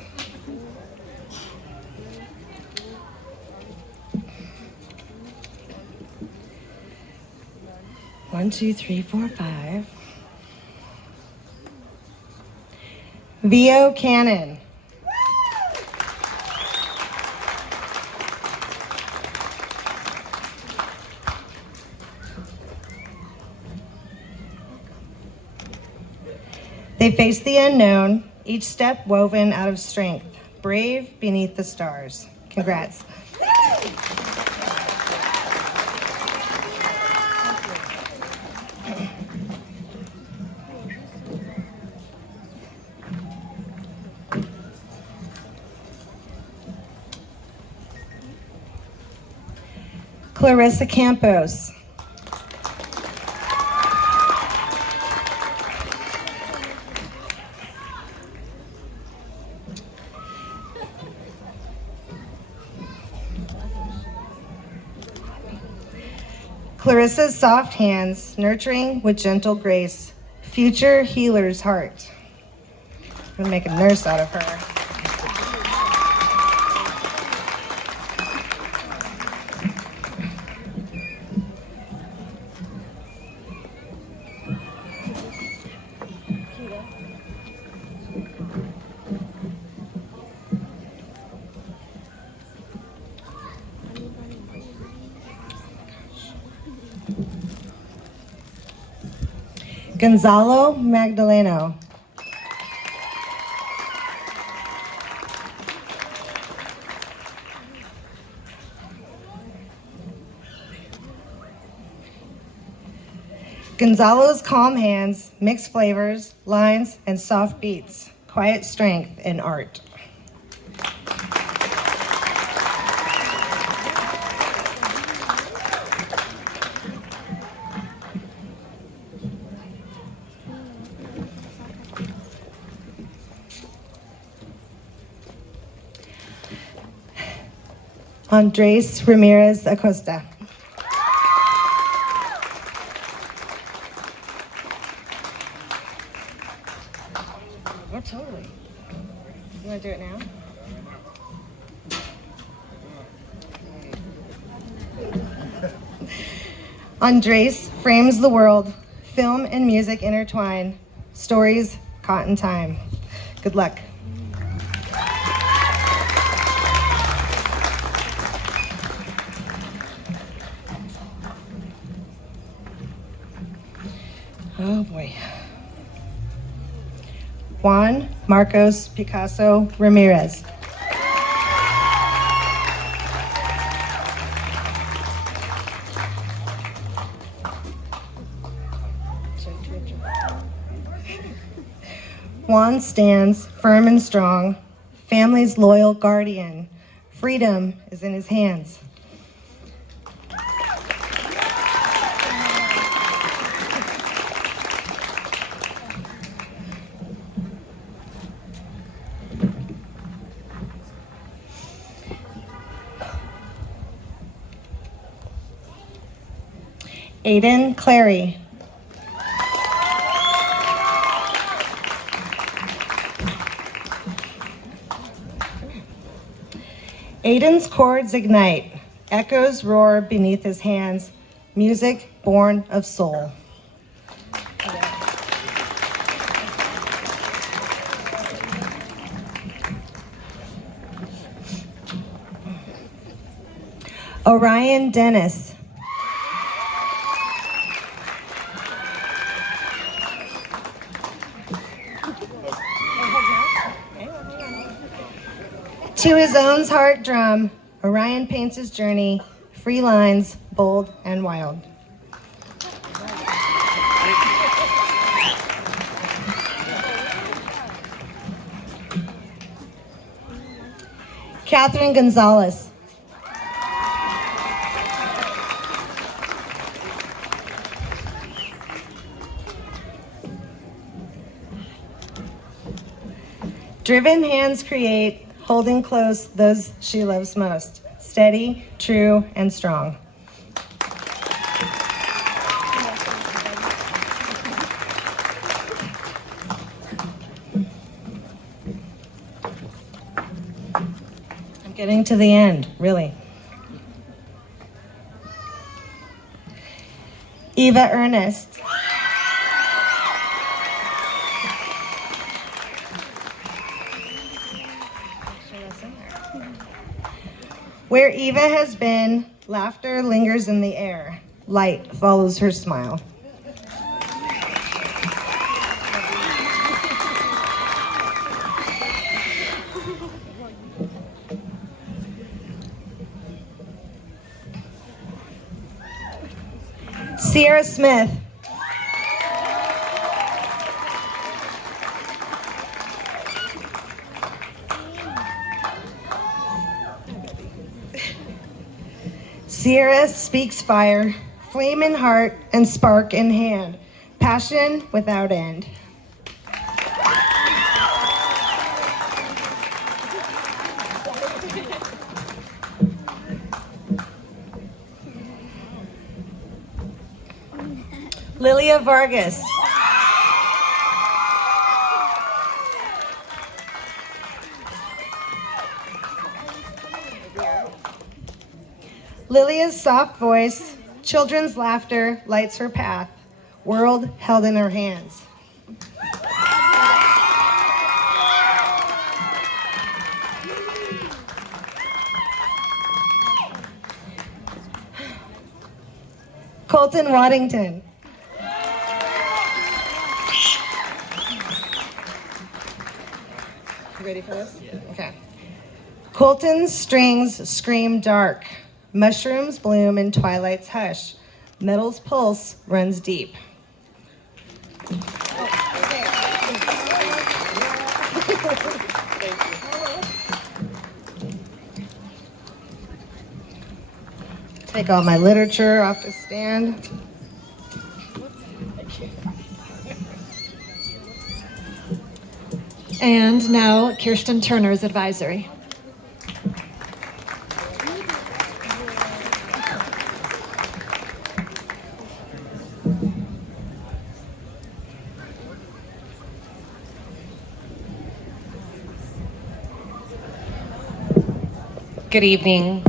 One, two, three, four, five. Vio Cannon. They face the unknown, each step woven out of strength, brave beneath the stars. Congrats. Clarissa Campos. Clarissa's soft hands, nurturing with gentle grace, future healer's heart. I'm gonna make a nurse out of her. Gonzalo Magdaleno. Gonzalo's calm hands, mixed flavors, lines, and soft beats, quiet strength in art. Andres Ramirez Acosta. Oh, totally. You want to do it now? Andres frames the world. Film and music intertwine. Stories caught in time. Good luck. Oh boy. Juan Marcos Picasso Ramirez. Juan stands firm and strong, family's loyal guardian. Freedom is in his hands. Aiden Clary. Aiden's chords ignite, echoes roar beneath his hands, music born of soul. Orion Dennis. To his own heart drum, Orion paints his journey, free lines, bold and wild. Catherine Gonzalez. Driven hands create, holding close those she loves most. Steady, true, and strong. I'm getting to the end, really. Eva Ernest. Where Eva has been, laughter lingers in the air. Light follows her smile. Sierra Smith. Sierra speaks fire, flame in heart and spark in hand, passion without end. Lilia Vargas. Lilia's soft voice, children's laughter lights her path, world held in her hands. Colton Waddington. You ready for this? Yeah. Okay. Colton's strings scream dark. Mushrooms bloom in twilight's hush. Metal's pulse runs deep. Take all my literature off the stand. And now Kirsten Turner's advisory. Good evening.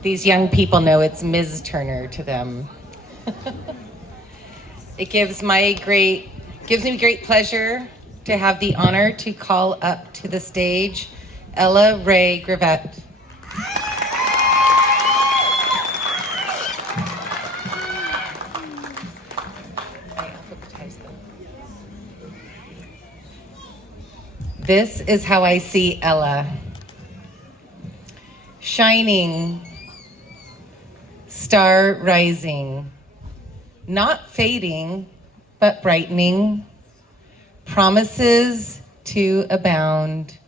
These young people know it's Ms. Turner to them. It gives me great pleasure to have the honor to call up to the stage Ella Ray Gravett. This is how I see Ella. Shining, star rising, not fading, but brightening, promises to abound.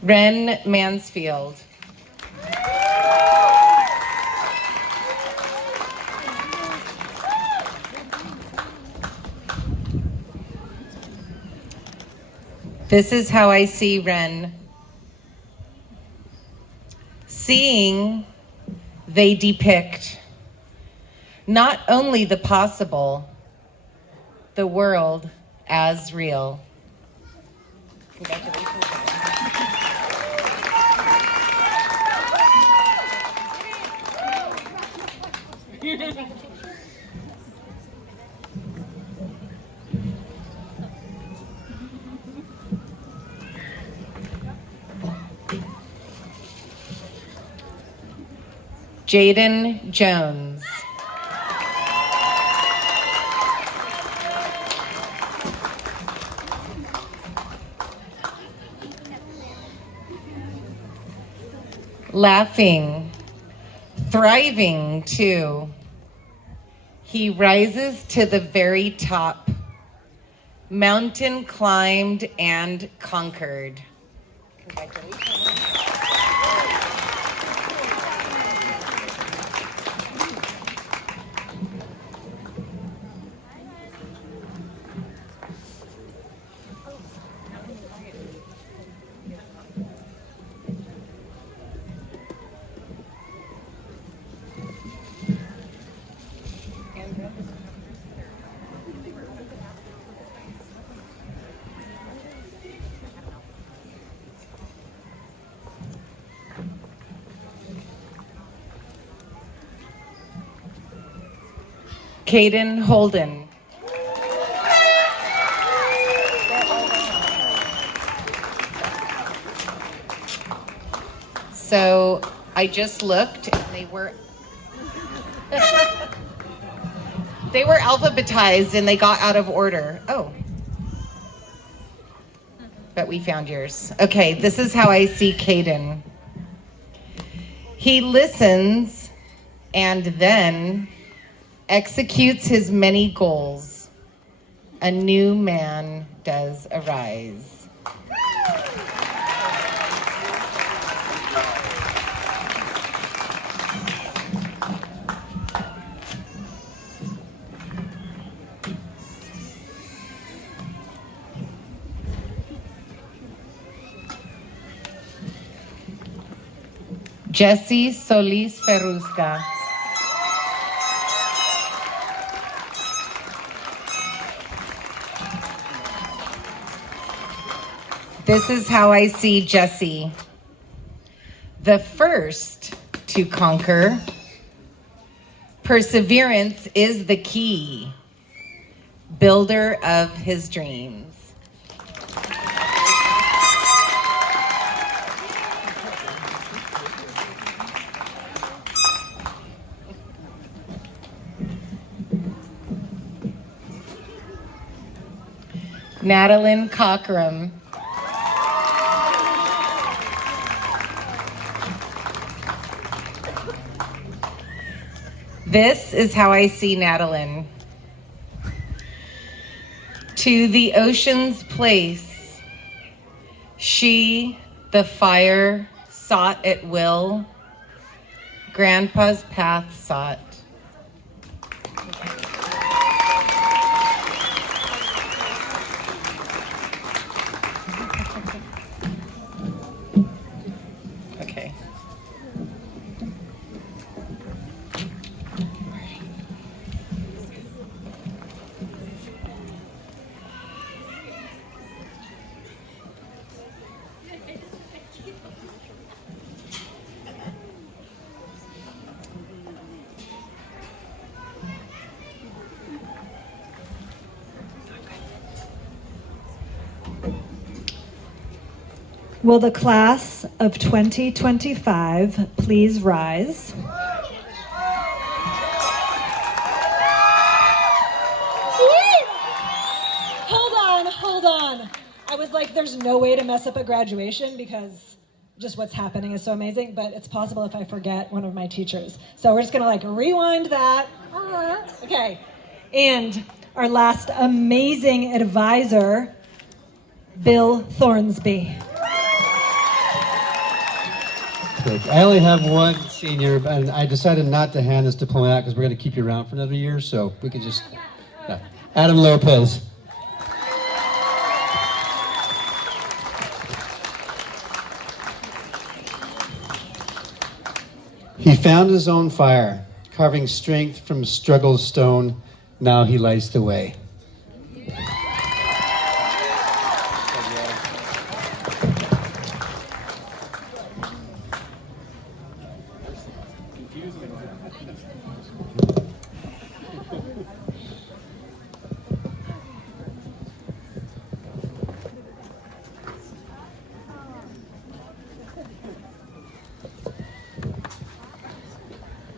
Ren Mansfield. This is how I see Ren. Seeing, they depict not only the possible, the world as real. Congratulations. Jaden Jones. Laughing, thriving too. He rises to the very top, mountain climbed and conquered. Congratulations. Caden Holden. So I just looked and they were alphabetized and they got out of order. Oh. But we found yours. Okay, this is how I see Caden. He listens and then executes his many goals. A new man does arise. Jesse Solis Ferrusca. This is how I see Jesse. The first to conquer. Perseverance is the key. Builder of his dreams. Madeline Cockram. This is how I see Madeline. To the ocean's place, she, the fire, sought at will, Grandpa's path sought. Will the class of 2025 please rise? Hold on. I was like, there's no way to mess up a graduation because just what's happening is so amazing, but it's possible if I forget one of my teachers. So we're just gonna like rewind that. Okay. And our last amazing advisor, Bill Thornsby. I only have one senior, and I decided not to hand this diploma out because we're going to keep you around for another year, so we can just... Adam Lopez. He found his own fire, carving strength from struggle's stone. Now he lights the way.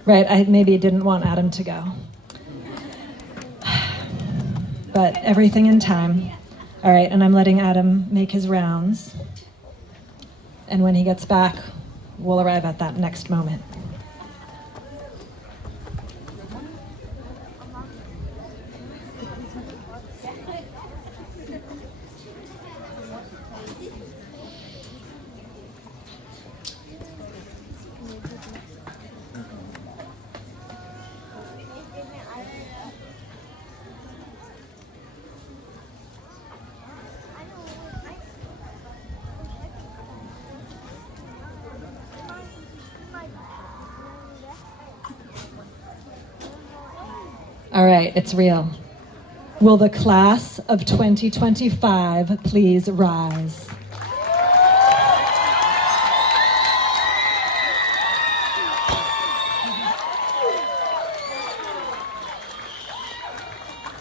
Right, I maybe didn't want Adam to go. But everything in time. All right, and I'm letting Adam make his rounds. And when he gets back, we'll arrive at that next moment. All right, it's real. Will the class of 2025 please rise?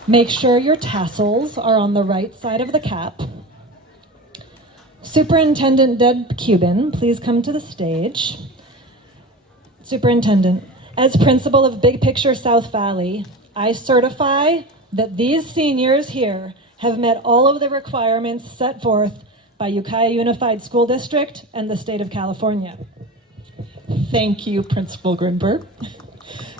Make sure your tassels are on the right side of the cap. Superintendent Deb Cuban, please come to the stage. Superintendent, as principal of Big Picture South Valley, I certify that these seniors here have met all of the requirements set forth by Ukiah Unified School District and the state of California. Thank you, Principal Grinberg.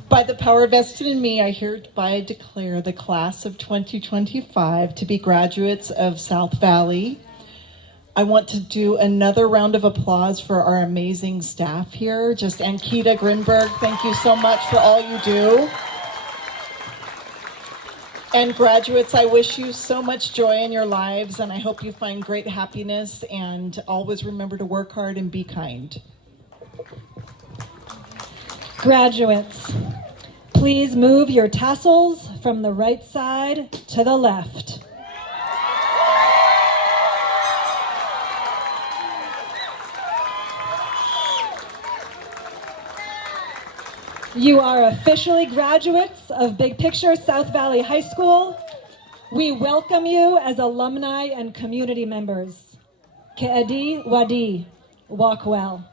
By the power vested in me, I hereby declare the class of 2025 to be graduates of South Valley. I want to do another round of applause for our amazing staff here. Just Ankita Grinberg, thank you so much for all you do. And graduates, I wish you so much joy in your lives, and I hope you find great happiness, and always remember to work hard and be kind. Graduates, please move your tassels from the right side to the left. You are officially graduates of Big Picture South Valley High School. We welcome you as alumni and community members. Ke'edi Wadi, walk well.